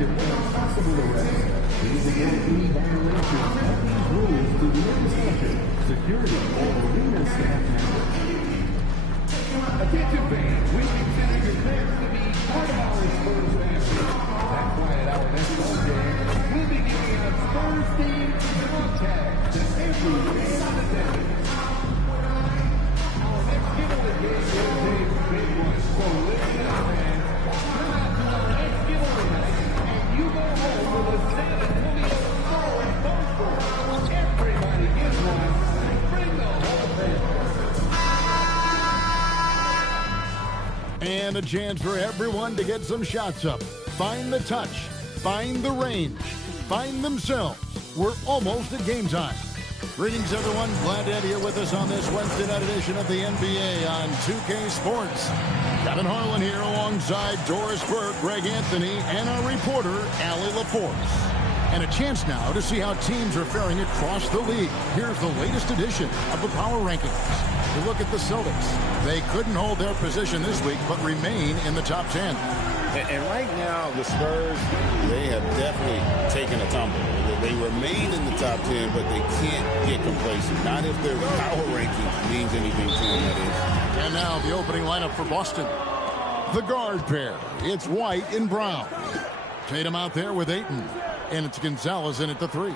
suspension and possible arrest. These again any violations of these rules to the discussion, security, or arena staff members. Attention fans, we consider your fans to be part of our Spurs family. That's why at our next home game, we'll be giving out Spurs-themed dog tags to every fan in attendance. Our next giveaway game is a big one, so listen up, fans. Come out to our next giveaway night, and you go home with a San Antonio Spurs poster. Everybody gets one. Bring the whole family. And a chance for everyone to get some shots up. Find the touch. Find the range. Find themselves. We're almost at game time. Greetings, everyone. Glad to have you with us on this Wednesday night edition of the NBA on 2K Sports. Kevin Harlan here alongside Doris Burke, Greg Anthony, and our reporter, Allie Laporte. And a chance now to see how teams are faring across the league. Here's the latest edition of the Power Rankings. You look at the Celtics. They couldn't hold their position this week, but remain in the top 10. And right now, the Spurs, they have definitely taken a tumble. They remain in the top 10, but they can't get complacent. Not if their power rankings means anything to them, that is. And now the opening lineup for Boston. The guard pair. It's White and Brown. Tatum out there with Ayton. And it's Gonzalez in at the 3.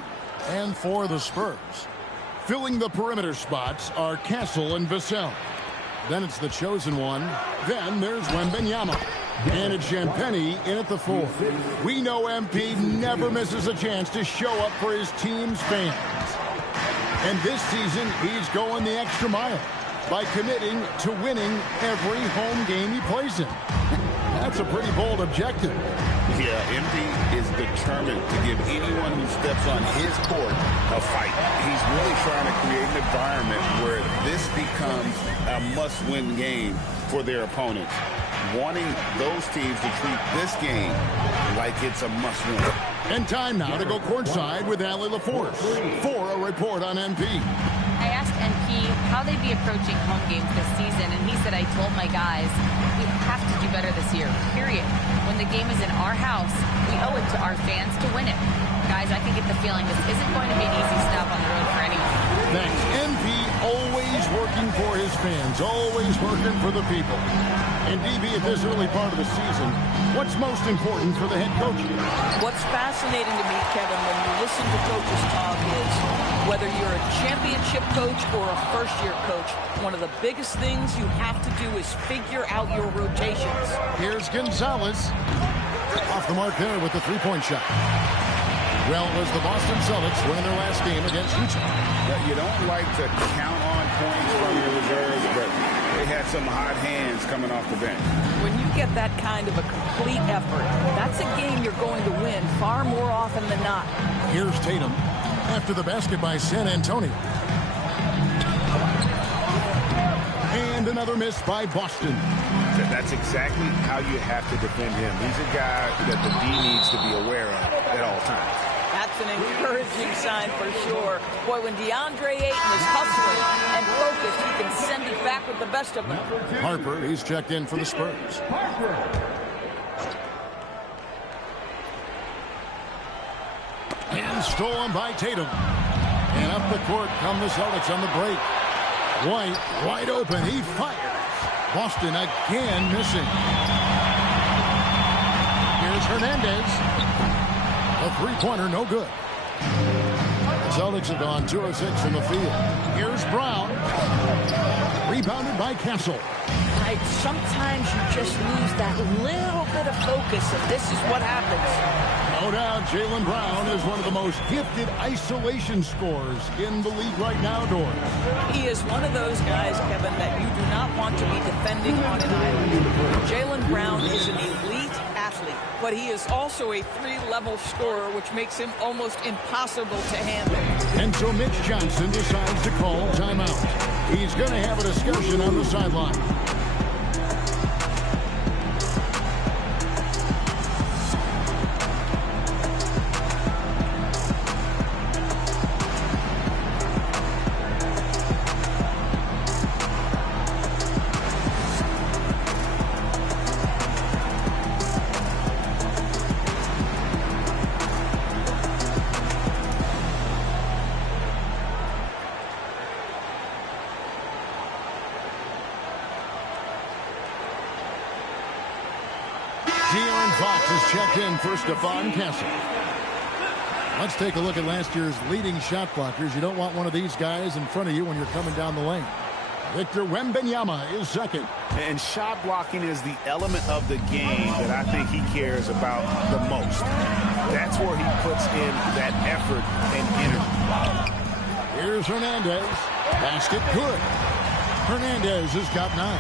And for the Spurs, filling the perimeter spots are Castle and Vassell. Then it's the chosen one. Then there's Wembanyama. And it's Champagnie in at the 4. We know MP never misses a chance to show up for his team's fans. And this season, he's going the extra mile by committing to winning every home game he plays in. That's a pretty bold objective. Yeah, MP is determined to give anyone who steps on his court a fight. He's really trying to create an environment where this becomes a must-win game for their opponents, wanting those teams to treat this game like it's a must-win. And time now to go courtside with Allie Laporte for a report on MP. I asked NP how they'd be approaching home games this season, and he said, I told my guys, we have to do better this year, period. When the game is in our house, we owe it to our fans to win it. Guys, I can get the feeling this isn't going to be an easy stop on the road for anyone. Thanks. NP always working for his fans, always working for the people. And DB, at this early part of the season, what's most important for the head coach? What's fascinating to me, Kevin, when you listen to coaches talk is whether you're a championship coach or a first-year coach, one of the biggest things you have to do is figure out your rotations. Here's Gonzalez. Off the mark there with the three-point shot. Well, it was the Boston Celtics winning their last game against Utah. You don't like to count on points from your reserves, but they had some hot hands coming off the bench. When you get that kind of a complete effort, that's a game you're going to win far more often than not. Here's Tatum after the basket by San Antonio. And another miss by Boston. That's exactly how you have to defend him. He's a guy that the D needs to be aware of at all times. That's an encouraging sign for sure. Boy, when DeAndre Ayton is hustling and focused, he can send it back with the best of them. Harper, he's checked in for the Spurs. And stolen by Tatum. And up the court come the Celtics on the break. White, wide open, he fires. Boston again missing. Here's Hernandez. A three-pointer, no good. The Celtics have gone 2 of 6 from the field. Here's Brown. Rebounded by Castle. Sometimes you just lose that little bit of focus, and this is what happens. No doubt, Jaylen Brown is one of the most gifted isolation scorers in the league right now, Doris. He is one of those guys, Kevin, that you do not want to be defending on an island. Jaylen Brown is an elite athlete, but he is also a 3-level scorer, which makes him almost impossible to handle. And so Mitch Johnson decides to call timeout. He's going to have a discussion on the sideline. De'Aaron Fox is checked in for Stephon Castle. Let's take a look at last year's leading shot blockers. You don't want one of these guys in front of you when you're coming down the lane. Victor Wembanyama is second. And shot blocking is the element of the game that I think he cares about the most. That's where he puts in that effort and energy. Here's Hernandez. Basket good. Hernandez has got 9.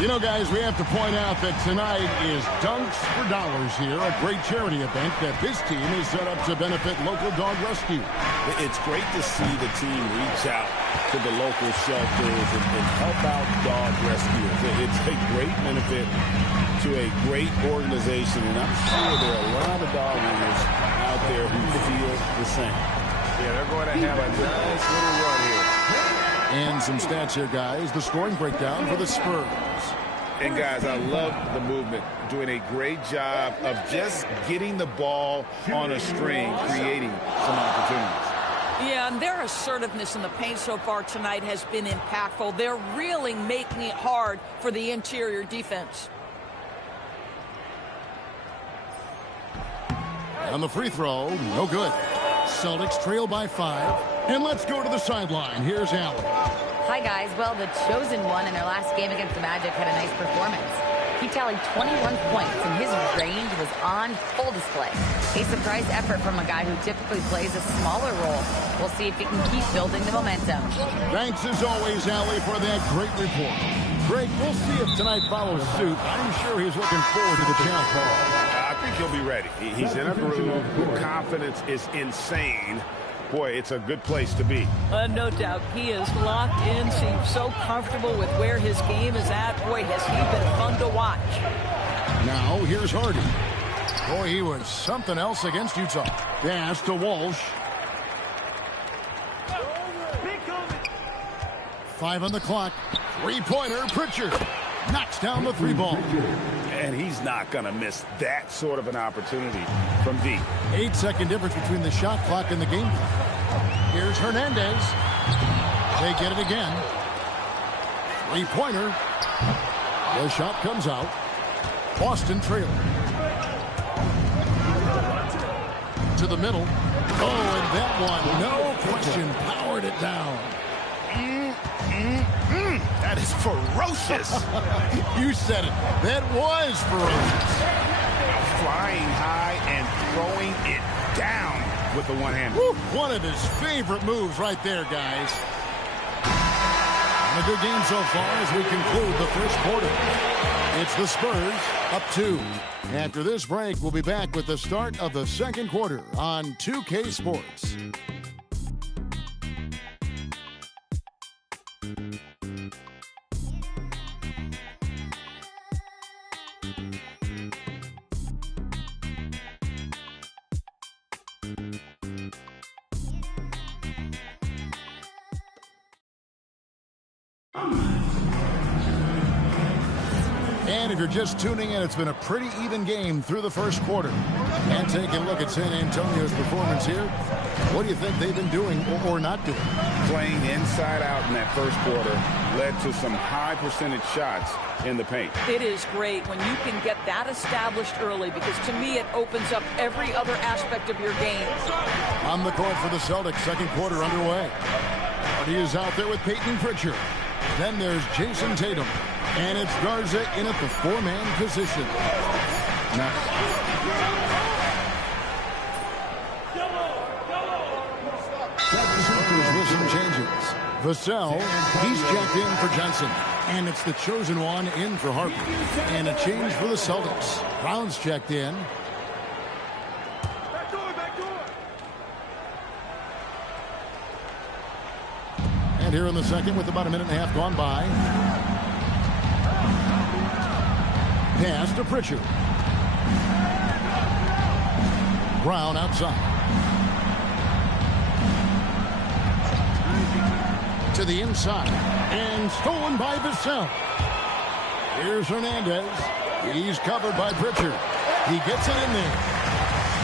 You know, guys, we have to point out that tonight is Dunks for Dollars here, a great charity event that this team is set up to benefit local dog rescue. It's great to see the team reach out to the local shelters and help out dog rescuers. It's a great benefit to a great organization, and I'm sure there are a lot of dog owners out there who feel the same. Yeah, they're going to have a nice little run here. And some stats here, guys. The scoring breakdown for the Spurs. And, guys, I love the movement. Doing a great job of just getting the ball on a string, creating some opportunities. Yeah, and their assertiveness in the paint so far tonight has been impactful. They're really making it hard for the interior defense. On the free throw, no good. Celtics trail by 5. And let's go to the sideline. Here's Allen. Hi, guys. Well, the chosen one in their last game against the Magic had a nice performance. He tallied 21 points, and his range was on full display. A surprise effort from a guy who typically plays a smaller role. We'll see if he can keep building the momentum. Thanks, as always, Allie, for that great report. Greg, we'll see if tonight follows suit. I'm sure he's looking forward to the chance ball. I think he'll be ready. He's in a groove. Confidence is insane. Boy, it's a good place to be. No doubt. He is locked in, seems so comfortable with where his game is at. Boy, has he been fun to watch. Now, here's Hardy. Boy, he was something else against Utah. Pass to Walsh. 5 on the clock. Three-pointer, Pritchard. Knocks down the 3-ball. And he's not going to miss that sort of an opportunity from deep. 8-second difference between the shot clock and the game clock. Here's Hernandez. They get it again. Three-pointer. The shot comes out. Boston trailing. To the middle. Oh, and that one, no question, powered it down. That is ferocious. You said it. That was ferocious. Flying high and throwing it down with the one-hand. One of his favorite moves right there, guys. And a good game so far as we conclude the first quarter. It's the Spurs up 2. After this break, we'll be back with the start of the second quarter on 2K Sports. And if you're just tuning in, it's been a pretty even game through the first quarter. And taking a look at San Antonio's performance here, what do you think they've been doing or not doing? Playing inside out in that first quarter led to some high percentage shots in the paint. It is great when you can get that established early, because to me it opens up every other aspect of your game. On the court for the Celtics, second quarter underway. Hardy is out there with Peyton Pritchard. Then there's Jason Tatum. And it's Garza in at the 4-man position. Now, Spurs with some changes. Vassell, he's checked in for Johnson. And it's the chosen one in for Harper. And a change for the Celtics. Brown's checked in. And here in the second with about a minute and a half gone by. Pass to Pritchard. Brown outside. To the inside. And stolen by Vassell. Here's Hernandez. He's covered by Pritchard. He gets it in there.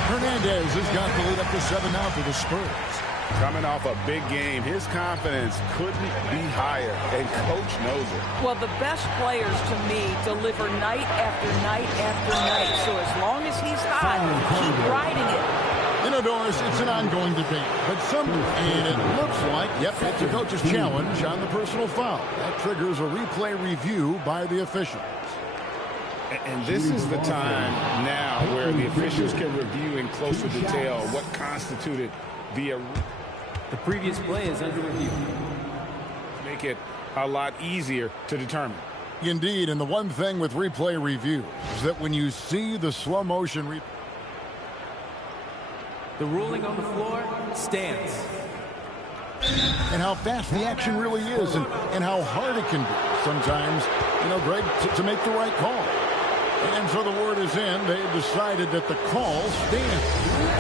Hernandez has got the lead up to 7 now for the Spurs. Coming off a big game, his confidence couldn't be higher, and Coach knows it. Well, the best players, to me, deliver night after night after night. So as long as he's hot, keep riding it. Indoors, it's an ongoing debate, but and it looks like, yep, it's a coach's challenge on the personal foul. That triggers a replay review by the officials. And this is the time now where the officials can review in closer detail what constituted the previous play is under review. Make it a lot easier to determine. Indeed, and the one thing with replay review is that when you see the slow motion replay, The ruling on the floor stands. and how fast the action really is and how hard it can be sometimes, Greg, to make the right call. And so the word is in. They've decided that the call stands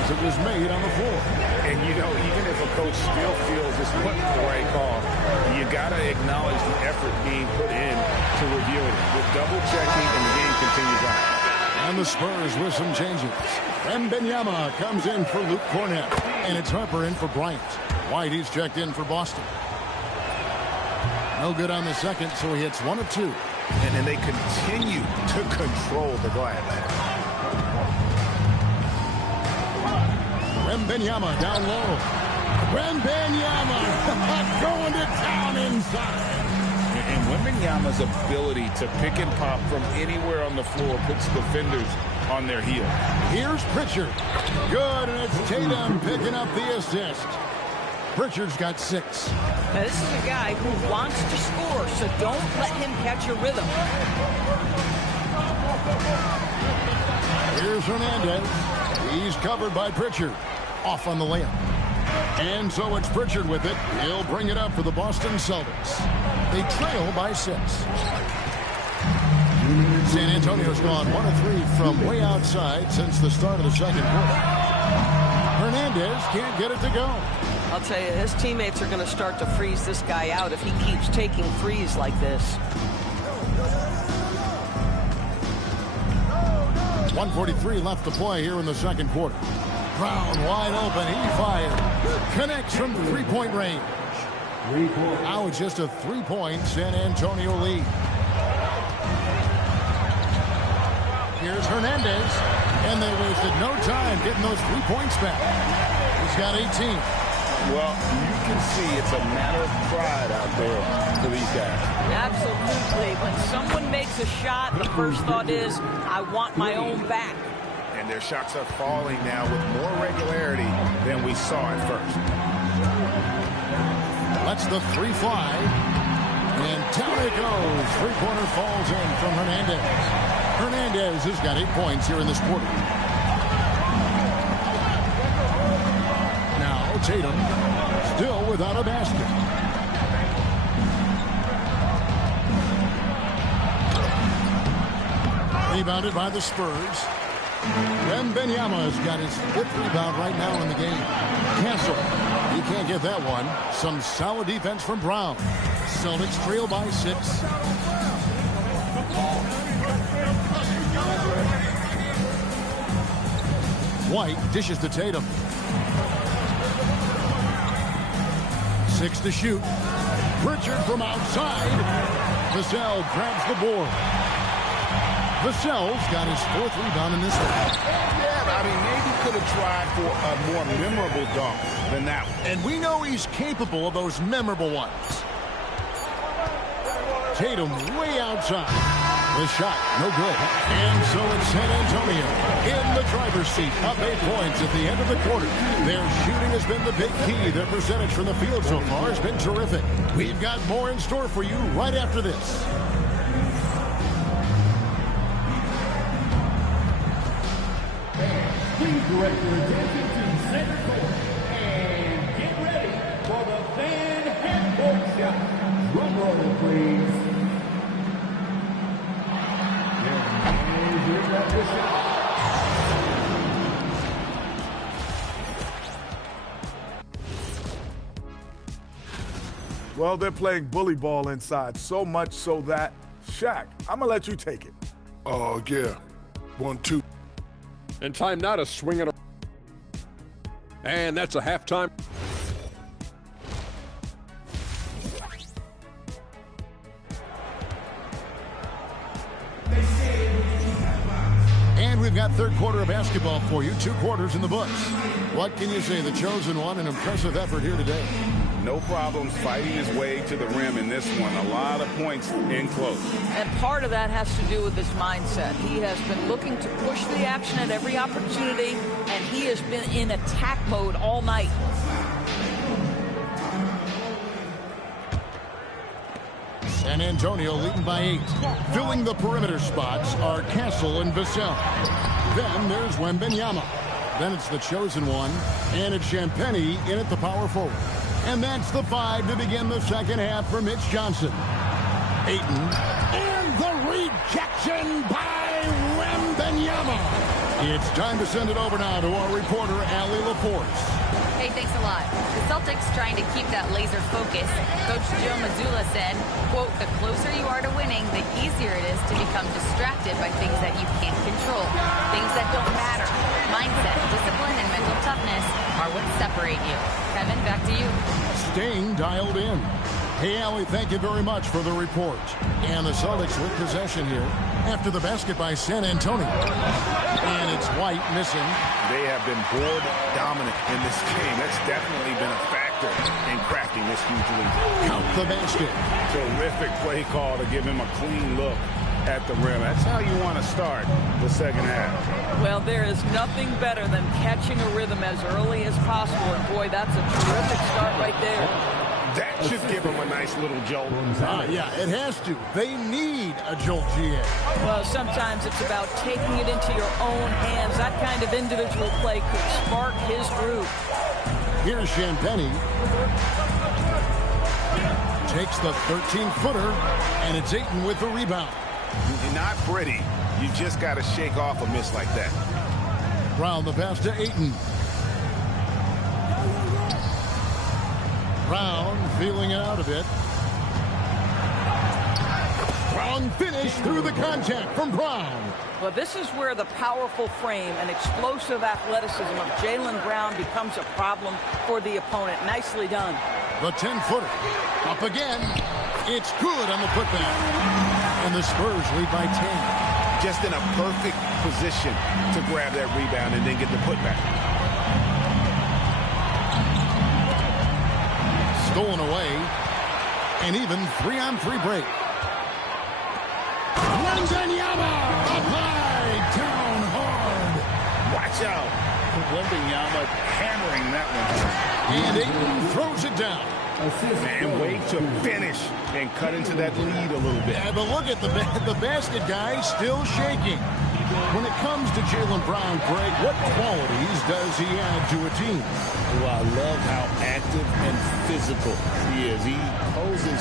as it was made on the floor. And, even if a coach still feels this wasn't the right call, you got to acknowledge the effort being put in to reviewing it. With double-checking, and the game continues on. And the Spurs with some changes. Wembanyama comes in for Luke Cornett. And it's Harper in for Bryant. Whitey's checked in for Boston. No good on the second, so he hits 1 of 2. And then they continue to control the glass. Wembanyama down low. Wembanyama going to town inside. And Wembanyama's ability to pick and pop from anywhere on the floor puts defenders on their heels. Here's Pritchard. Good, and it's Tatum picking up the assist. Pritchard's got 6. Now, this is a guy who wants to score, so don't let him catch a rhythm. Here's Hernandez. He's covered by Pritchard. Off on the layup. And so it's Pritchard with it. He'll bring it up for the Boston Celtics. They trail by 6. San Antonio's gone 1 of 3 from way outside since the start of the second quarter. Hernandez can't get it to go. I'll tell you, his teammates are going to start to freeze this guy out if he keeps taking threes like this. 1:43 left to play here in the second quarter. Brown wide open. He fired. Connects from three-point range. Now it's just a 3-point San Antonio lead. Here's Hernandez. And they wasted no time getting those 3 points back. He's got 18. Well, you can see it's a matter of pride out there for these guys. Absolutely. When someone makes a shot, the first thought is, I want my own back. And their shots are falling now with more regularity than we saw at first. Lets the 3 fly. And down it goes. Three-pointer falls in from Hernandez. Hernandez has got 8 points here in this quarter. Now Tatum still without a basket. Rebounded by the Spurs. Wembanyama's got his 5th rebound right now in the game. Castle, he can't get that one. Some solid defense from Brown. Celtics trail by 6. White dishes to Tatum. 6 to shoot. Pritchard from outside. Vassell grabs the board. Vassell's got his 4th rebound in this one. Yeah, I mean, maybe could have tried for a more memorable dunk than that one. And we know he's capable of those memorable ones. Tatum way outside. The shot, no good. And so it's San Antonio in the driver's seat, up 8 points at the end of the quarter. Their shooting has been the big key. Their percentage from the field so far has been terrific. We've got more in store for you right after this. Please direct your attention to center court and get ready for the fan handball shot. Drum roll, please. And here's that shot. Well, they're playing bully ball inside, so much so that, Shaq, I'm going to let you take it. Oh, yeah. 1-2. And time now to swing it. And that's a halftime. And we've got third quarter of basketball for you. 2 quarters in the books. What can you say? The chosen one, an impressive effort here today. No problems fighting his way to the rim in this one. A lot of points in close. And part of that has to do with his mindset. He has been looking to push the action at every opportunity, and he has been in attack mode all night. San Antonio leading by 8. Filling the perimeter spots are Castle and Vassell. Then there's Wembanyama. Then it's the chosen one, and it's Champagnie in at the power forward. And that's the 5 to begin the second half for Mitch Johnson. Ayton. And the rejection by Wembanyama. It's time to send it over now to our reporter, Allie LaForce. Hey, thanks a lot. The Celtics trying to keep that laser focus. Coach Joe Mazzulla said, quote, the closer you are to winning, the easier it is to become distracted by things that you can't control. Things that don't matter. Mindset, discipline, and mental toughness are what separate you. Kevin, back to you. Staying dialed in. Hey, Allie, thank you very much for the report. And the Celtics with possession here after the basket by San Antonio. And it's White missing. They have been board dominant in this game. That's definitely been a factor in cracking this huge lead. Count the basket. Terrific play call to give him a clean look at the rim. That's how you want to start the second half. Well, there is nothing better than catching a rhythm as early as possible. And boy, that's a terrific start right there. That should give them a nice little jolt. Yeah, it has to. They need a jolt, GA. Well, sometimes it's about taking it into your own hands. That kind of individual play could spark his groove. Here's Champagnie. Takes the 13-footer, and it's Ayton with the rebound. You're not pretty. You just got to shake off a miss like that. Brown the pass to Ayton. Brown feeling it out a bit. Brown finish through the contact from Brown. Well, this is where the powerful frame and explosive athleticism of Jaylen Brown becomes a problem for the opponent. Nicely done. The 10-footer. Up again. It's good on the putback. And the Spurs lead by 10. Just in a perfect position to grab that rebound and then get the putback. Stolen away. And even 3-on-3 break. Wembanyama up high, down hard. Watch out. Wembanyama hammering that one. And Ayton throws it down. Man, way to finish and cut into that lead a little bit. Yeah, but look at the basket guy still shaking. When it comes to Jaylen Brown, Greg, what qualities does he add to a team? Well, I love how active and physical he is. He poses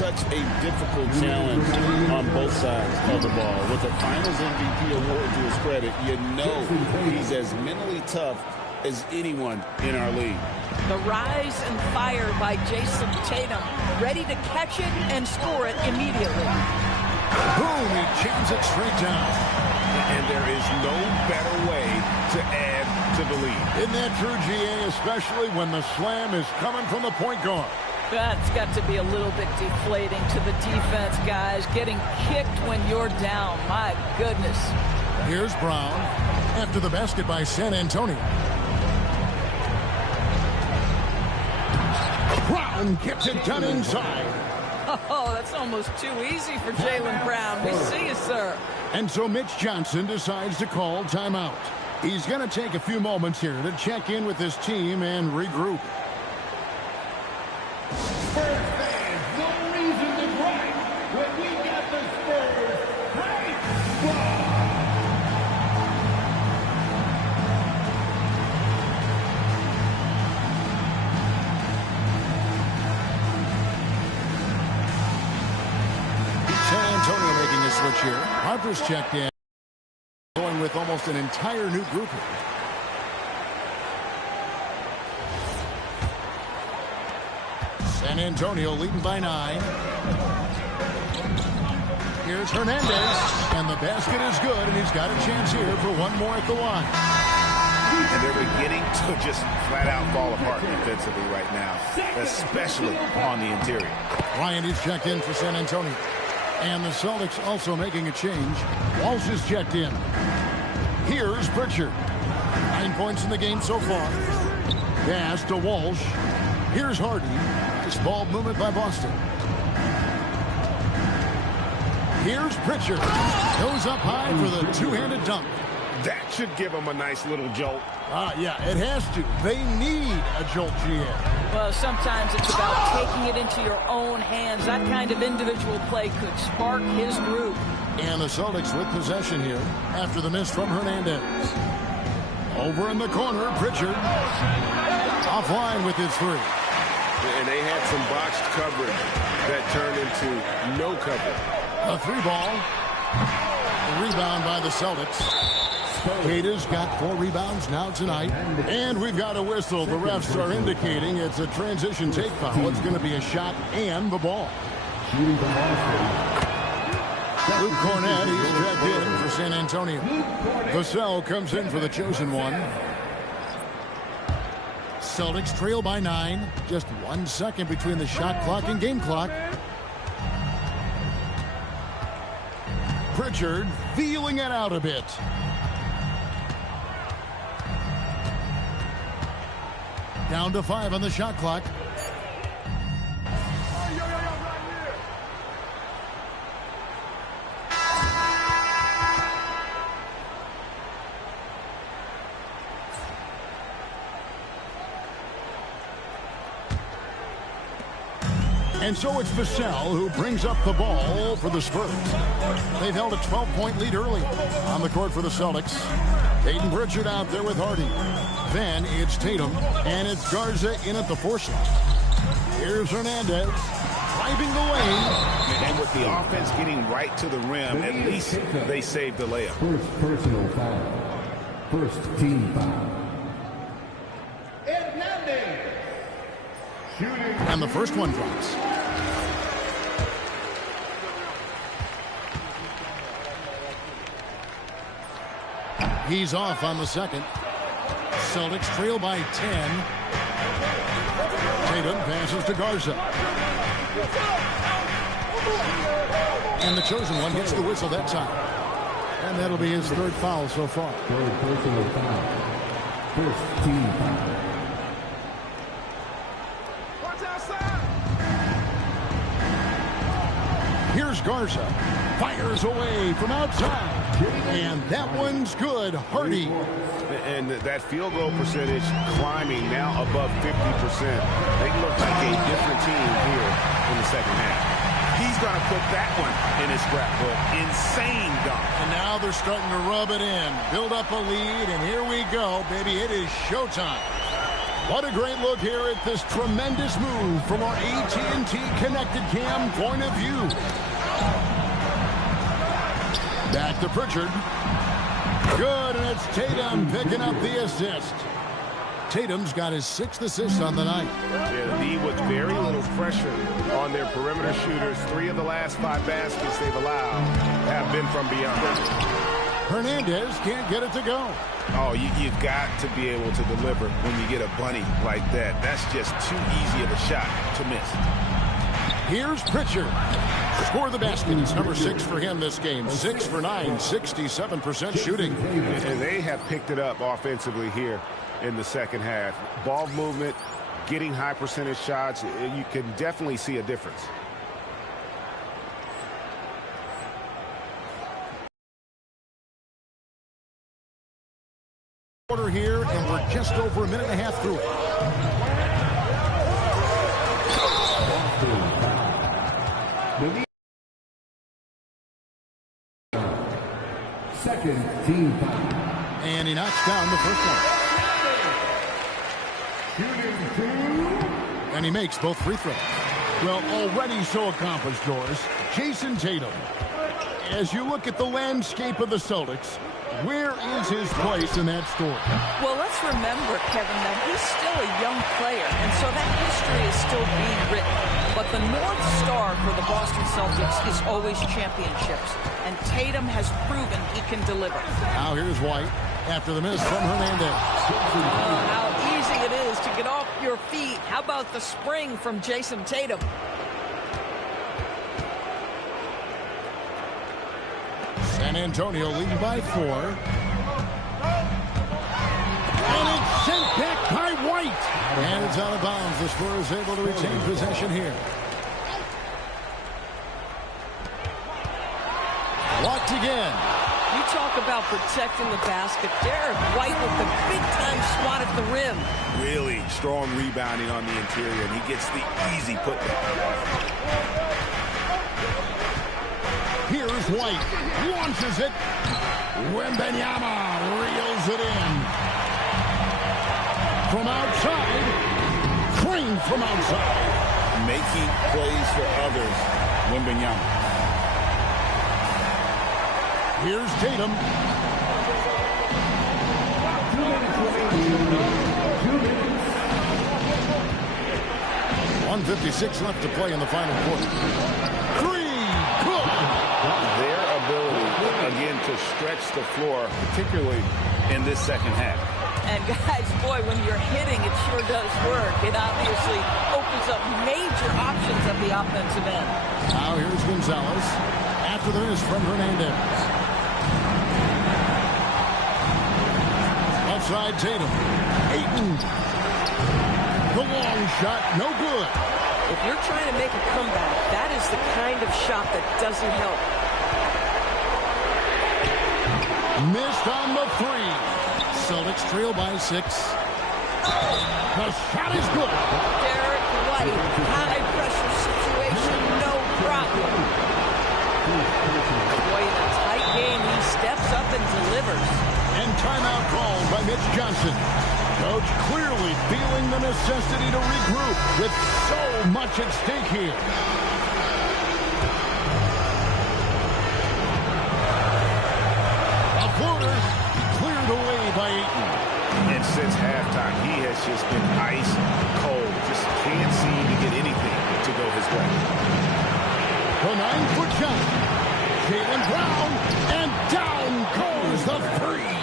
such a difficult challenge on both sides of the ball. With the Finals MVP award to his credit, you know he's as mentally tough as anyone in our league. The rise and fire by Jason Tatum, ready to catch it and score it immediately. Boom, he jams it straight down. And there is no better way to add to the lead. Isn't that true, GA, especially when the slam is coming from the point guard? That's got to be a little bit deflating to the defense, guys. Getting kicked when you're down. My goodness. Here's Brown after the basket by San Antonio. Brown gets it done inside. Oh, that's almost too easy for Jaylen Brown. We see you, sir. And so Mitch Johnson decides to call timeout. He's going to take a few moments here to check in with his team and regroup. Spurs fans, no reason to gripe when we got the Spurs right. San Antonio making a switch here. Harper's checked in. Going with almost an entire new group here. San Antonio leading by 9. Here's Hernandez. And the basket is good, and he's got a chance here for one more at the line. And they're beginning to just flat out fall apart defensively right now, especially on the interior. Bryant is checked in for San Antonio. And the Celtics also making a change. Walsh is checked in. Here's Pritchard. 9 points in the game so far. Pass to Walsh. Here's Hardy. Nice ball movement by Boston. Here's Pritchard. Goes up high for the two-handed dunk. That should give them a nice little jolt. Yeah, it has to. They need a jolt, GA. Well, sometimes it's about taking it into your own hands. That kind of individual play could spark his groove. And the Celtics with possession here after the miss from Hernandez. Over in the corner, Pritchard. Offline with his three. And they had some botched coverage that turned into no cover. A three ball. The rebound by the Celtics. Kata's got 4 rebounds now tonight. And we've got a whistle. The refs are indicating it's a transition take foul. It's going to be a shot and the ball. Luke Cornett, he's checked in for San Antonio. Vassell comes in for the chosen one. Celtics trail by 9. Just 1 second between the shot clock and game clock. Pritchard feeling it out a bit. Down to 5 on the shot clock. And so it's Vassell who brings up the ball for the Spurs. They've held a 12-point lead early on the court for the Celtics. Peyton Pritchard out there with Hardy. Then it's Tatum, and it's Garza in at the 4 slot. Here's Hernandez driving the lane. And with the offense getting right to the rim, at least they saved the layup. First personal foul. First team foul. And the first one drops. He's off on the second. Celtics trail by 10. Tatum passes to Garza. And the chosen one gets the whistle that time. And that'll be his 3rd foul so far. Third personal foul. First team foul. Here's Garza. Fires away from outside. And that one's good. Hardy. And that field goal percentage climbing now above 50%. They look like a different team here in the second half. He's going to put that one in his scrapbook. Insane dunk. And now they're starting to rub it in. Build up a lead, and here we go, baby. It is showtime. What a great look here at this tremendous move from our AT&T Connected Cam point of view. Back to Pritchard. Good, and it's Tatum picking up the assist. Tatum's got his 6th assist on the night. Yeah, the D with very little pressure on their perimeter shooters. 3 of the last 5 baskets they've allowed have been from beyond. Hernandez can't get it to go. Oh, you've got to be able to deliver when you get a bunny like that. That's just too easy of a shot to miss. Here's Pritchard. Score the basket. It's number 6 for him this game. 6 for 9, 67% shooting. And they have picked it up offensively here in the second half. Ball movement, getting high percentage shots. You can definitely see a difference. Quarter here, and we're just over a minute and a half through it. Second team foul. And he knocks down the first one. And he makes both free throws. Well, already so accomplished, Doris. Jason Tatum. As you look at the landscape of the Celtics, where is his place in that story? Well, let's remember, Kevin, that he's still a young player, and so that history is still being written. But the North Star for the Boston Celtics is always championships, and Tatum has proven he can deliver. Now here's White after the miss from Hernandez. How easy it is to get off your feet. How about the spring from Jason Tatum? San Antonio leading by 4. And it's out of bounds. The Spurs able to retain possession here. Blocked again. You talk about protecting the basket. Derek White with the big-time swat at the rim. Really strong rebounding on the interior, and he gets the easy putback. Here's White. Launches it. Wembanyama reels it in. From outside. Crane from outside. Making plays for others, Wembanyama. Here's Tatum. 1:56 left to play in the final quarter. Three, good. Their ability, again, to stretch the floor, particularly in this second half. And guys, boy, when you're hitting, it sure does work. It obviously opens up major options at the offensive end. Now here's Gonzalez. After the miss from Hernandez. Outside Tatum. Ayton. The long shot, no good. If you're trying to make a comeback, that is the kind of shot that doesn't help. Missed on the three. Celtics trail by 6. The shot is good. Derek White, high pressure situation, no problem. Boy, in a tight game, he steps up and delivers. And timeout called by Mitch Johnson. Coach clearly feeling the necessity to regroup with so much at stake here. A floater cleared away by Ayton. And since halftime, he has just been ice cold. Just can't seem to get anything to go his way. The 9-foot shot. Jaylen Brown, and down goes the three.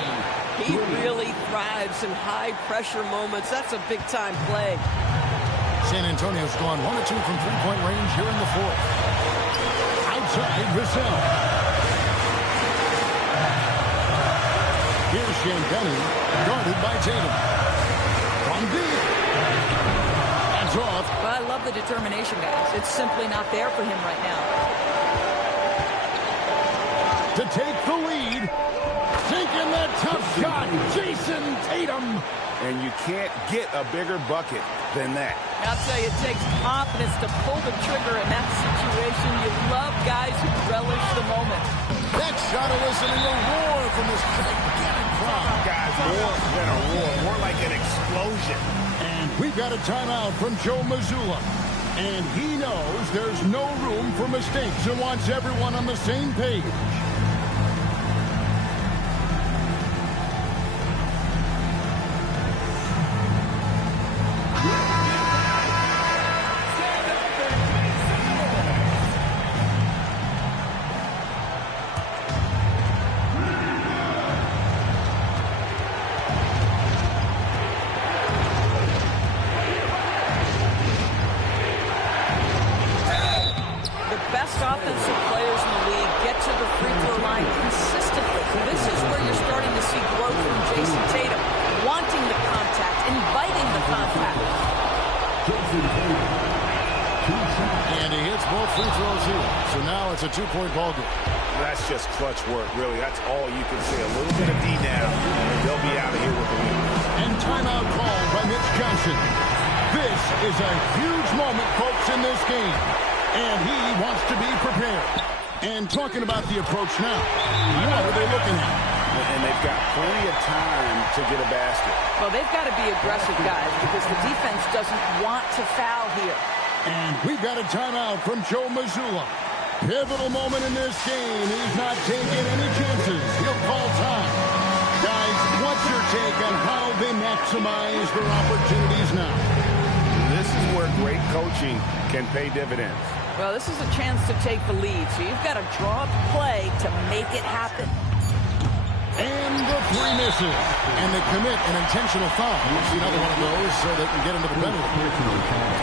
He really thrives in high-pressure moments. That's a big-time play. San Antonio's gone 1 of 2 from three-point range here in the fourth. Outside, Vassell. Here's Champagnie, guarded by Tatum. From deep. That's off. But I love the determination, guys. It's simply not there for him right now. To take the lead. Sinking that tough shot, Jason Tatum. And you can't get a bigger bucket than that. I'll tell you, it takes confidence to pull the trigger in that situation. You love guys who relish the moment. That shot eliciting a roar from this gigantic crowd. Guys, more than a roar, more like an explosion. And we've got a timeout from Joe Mazzulla. And he knows there's no room for mistakes and wants everyone on the same page. And he hits both free throws here. So now it's a 2-point ball game. That's just clutch work, really. That's all you can say. A little bit of D now, and they'll be out of here with the win. And timeout called by Mitch Johnson. This is a huge moment, folks, in this game. And he wants to be prepared. And talking about the approach now, what are they looking at? And they've got plenty of time to get a basket. Well, they've got to be aggressive, guys, because the defense doesn't want to foul here. And we've got a timeout from Joe Mazzulla. Pivotal moment in this game. He's not taking any chances. He'll call time. Guys, what's your take on how they maximize their opportunities now? This is where great coaching can pay dividends. Well, this is a chance to take the lead, so you've got to draw up play to make it happen. And the three misses. And they commit an intentional foul. We'll see another one of those so they can get into the penalty.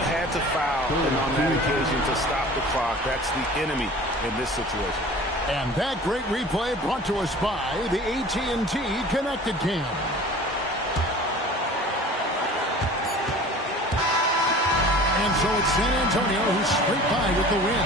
Had to foul, and on that occasion to stop the clock. That's the enemy in this situation. And that great replay brought to us by the AT&T Connected Cam. So it's San Antonio who's straight by with the win.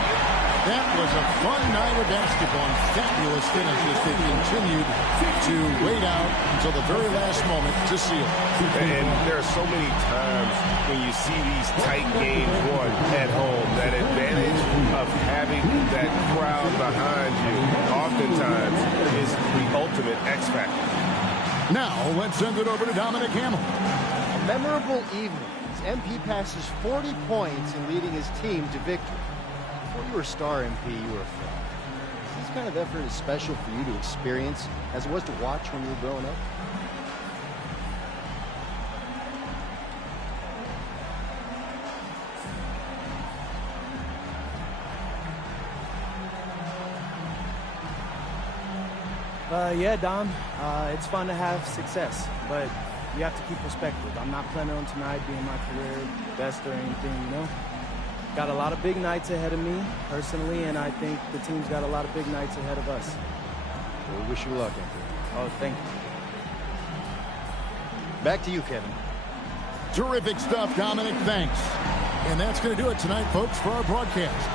That was a fun night of basketball and fabulous finish as they continued to wait out until the very last moment to seal. And there are so many times when you see these tight games won at home, that advantage of having that crowd behind you oftentimes is the ultimate X factor. Now let's send it over to Dominic Hamill. A memorable evening as MP passes 40 points in leading his team to victory. Before you were a star, MP, you were a fraud. This kind of effort is special for you to experience as it was to watch when you were growing up. Yeah, Dom, it's fun to have success, but you have to keep perspective. I'm not planning on tonight being my career best or anything, you know? Got a lot of big nights ahead of me, personally, and I think the team's got a lot of big nights ahead of us. Well, we wish you luck, Anthony. Oh, thank you. Back to you, Kevin. Terrific stuff, Dominic. Thanks. And that's going to do it tonight, folks, for our broadcast.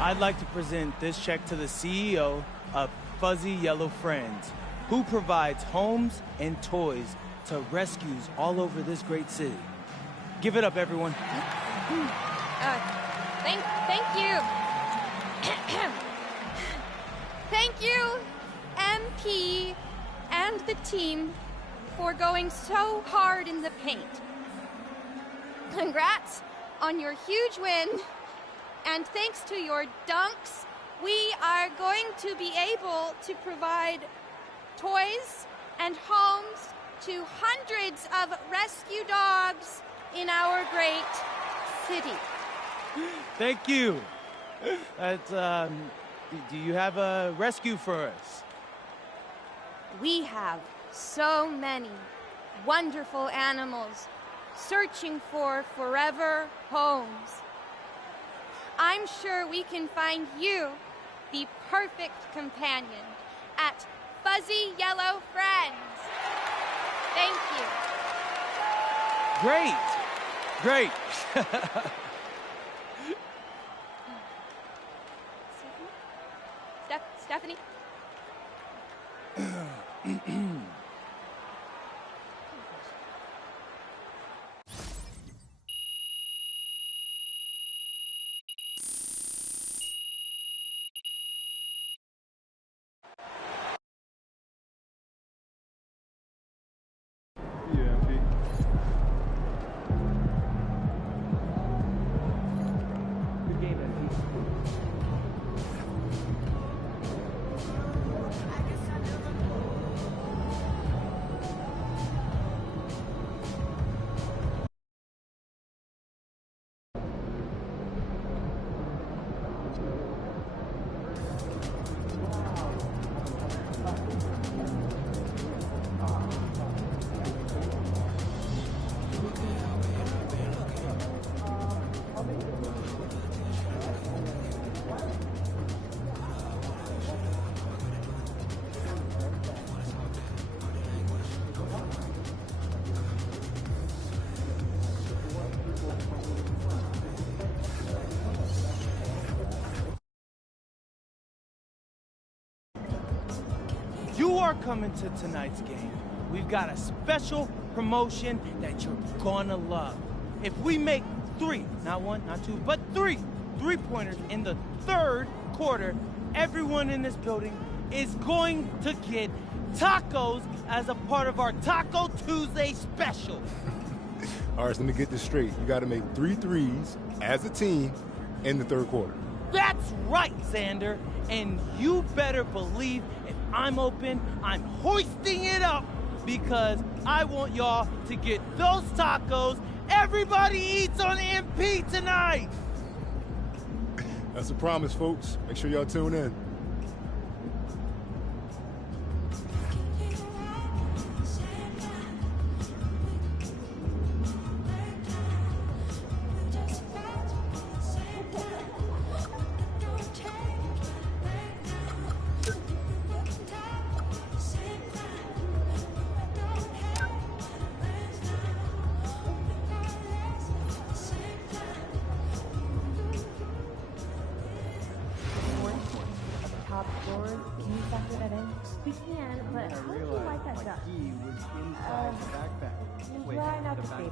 I'd like to present this check to the CEO of Fuzzy Yellow Friends, who provides homes and toys to rescues all over this great city. Give it up, everyone. Thank you. Thank you, MP and the team, for going so hard in the paint. Congrats on your huge win, and thanks to your dunks, we are going to be able to provide toys and homes to hundreds of rescue dogs in our great city. Thank you. Do you have a rescue for us? We have so many wonderful animals searching for forever homes. I'm sure we can find you the perfect companion at Fuzzy Yellow Friends. Thank you. Great. Stephanie? You are coming to tonight's game. We've got a special promotion that you're gonna love. If we make 3, not 1, not 2, but 3 3-pointers in the third quarter, everyone in this building is going to get tacos as a part of our Taco Tuesday special. All right, so let me get this straight. You got to make 3 threes as a team in the third quarter. That's right, Xander. And you better believe if I'm open, I'm hoisting it up because I want y'all to get those tacos everybody eats on MP tonight. That's a promise, folks. Make sure y'all tune in. forward. Can you factor that in? We can, but how would you like that done? Key was inside the backpack. Wait, try not to say.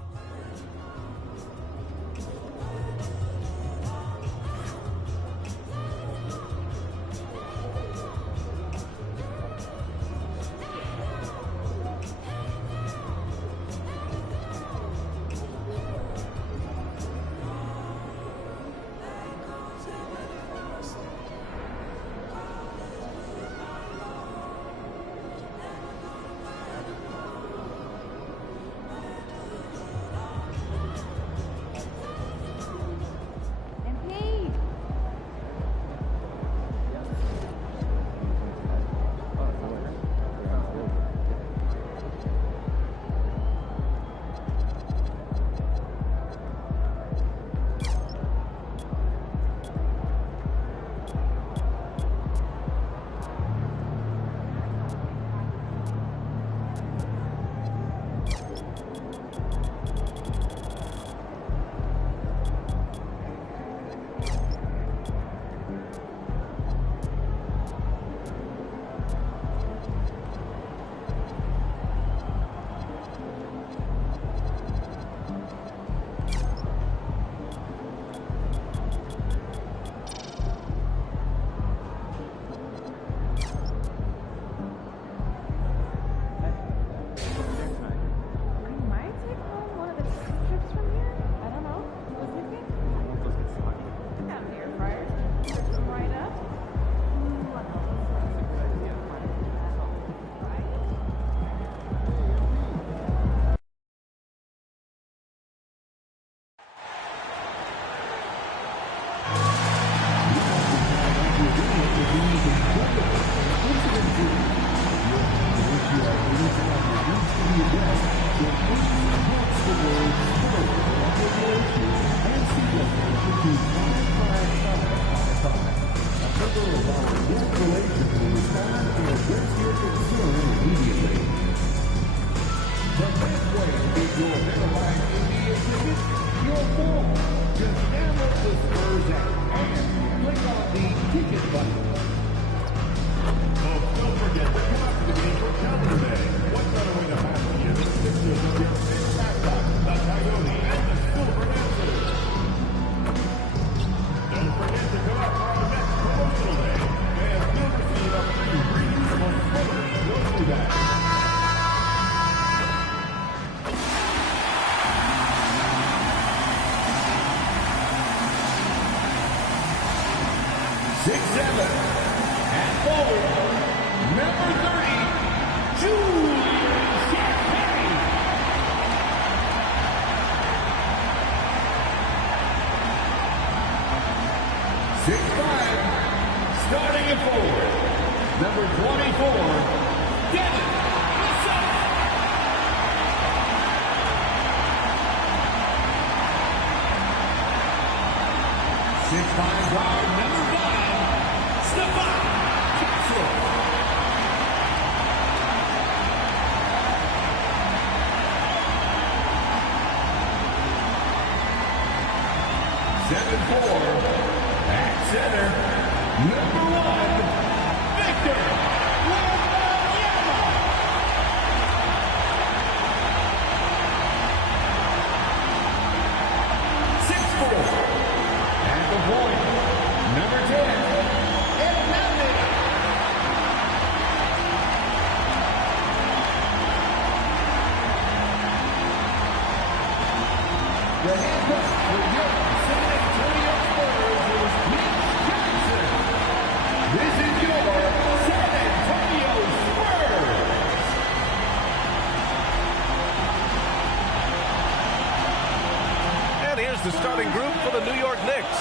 The starting group for the New York Knicks.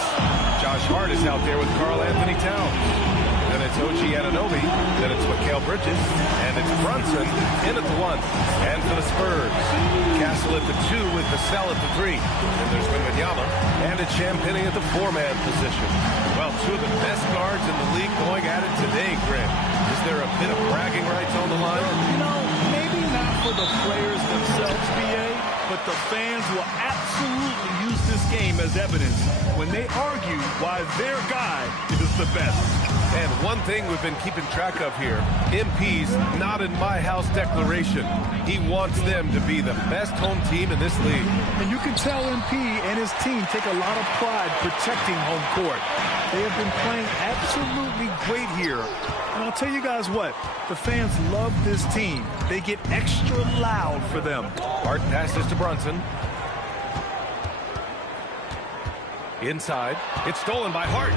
Josh Hart is out there with Karl Anthony Towns. Then it's OG Anunoby. Then it's Mikal Bridges. And it's Brunson in at the 1. And for the Spurs, Castle at the 2 with Vassell at the 3. And there's Wembanyama. And it's Champagnie at the 4-man position. Well, two of the best guards in the league going at it today, Grant. Is there a bit of bragging rights on the line? You know, maybe not for the players themselves, BA, but the fans will absolutely use this game as evidence when they argue why their guy is the best. And one thing we've been keeping track of here, MP's not in my house declaration. He wants them to be the best home team in this league. And you can tell MP and his team take a lot of pride protecting home court. They have been playing absolutely great here. And I'll tell you guys what, the fans love this team. They get extra loud for them. Hart passes to Brunson. Inside, it's stolen by Hart.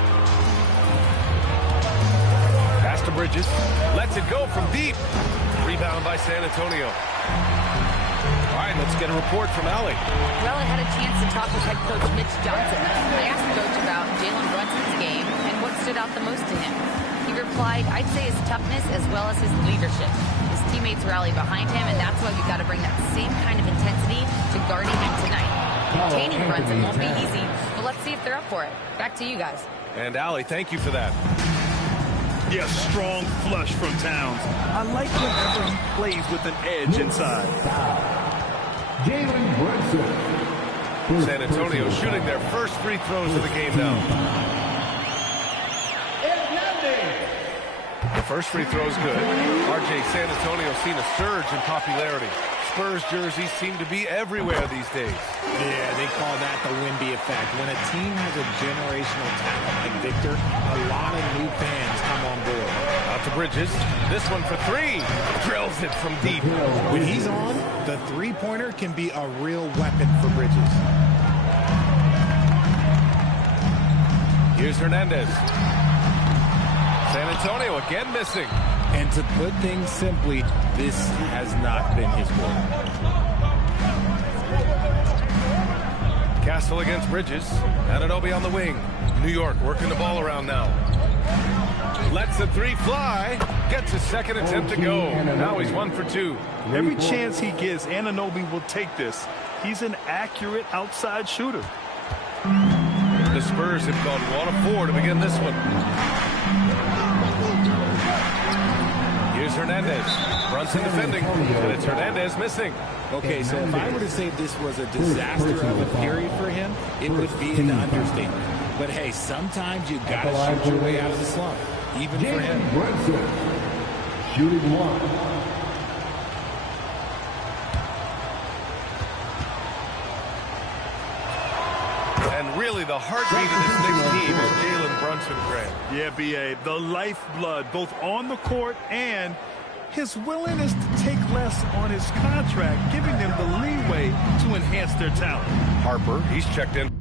Pass to Bridges, lets it go from deep. Rebound by San Antonio. All right, let's get a report from Allie. Well, I had a chance to talk with head coach Mitch Johnson. I asked the coach about Jalen Brunson's game and what stood out the most to him. He replied, I'd say his toughness as well as his leadership. His teammates rally behind him, and that's why we've got to bring that same kind of intensity to guarding him tonight. Containing Brunson won't be easy, but let's see if they're up for it. Back to you guys. And Allie, thank you for that. Yeah, strong flush from Towns. I like whenever he plays with an edge inside. Jalen Brunson. San Antonio shooting their first free throws of the game now. The first free throw is good. RJ, San Antonio seen a surge in popularity. Spurs jerseys seem to be everywhere these days. Yeah, they call that the Wemby effect. When a team has a generational talent like Victor, a lot of new fans come on board. Out to Bridges. This one for three. Drills it from deep. When he's on, the three-pointer can be a real weapon for Bridges. Here's Hernandez. San Antonio again missing. And to put things simply, this has not been his quarter. Castle against Bridges. Anunoby on the wing. New York working the ball around now. Lets the three fly. Gets his second attempt to go. Now he's 1 for 2. Every chance he gets, Anunoby will take this. He's an accurate outside shooter. The Spurs have gone 1 of 4 to begin this one. Here's Hernandez. Brunson defending. And it's Hernandez missing. Okay, so if I were to say this was a disaster of a period for him, it would be an understatement. But hey, sometimes you got to shoot your way out of the slump, even for him. Brunson, shooting 1. And really the heartbeat of this Knicks team is Jalen Brunson, Grant. Yeah, B.A., the lifeblood, both on the court and his willingness to take less on his contract, giving them the leeway to enhance their talent. Harper, he's checked in.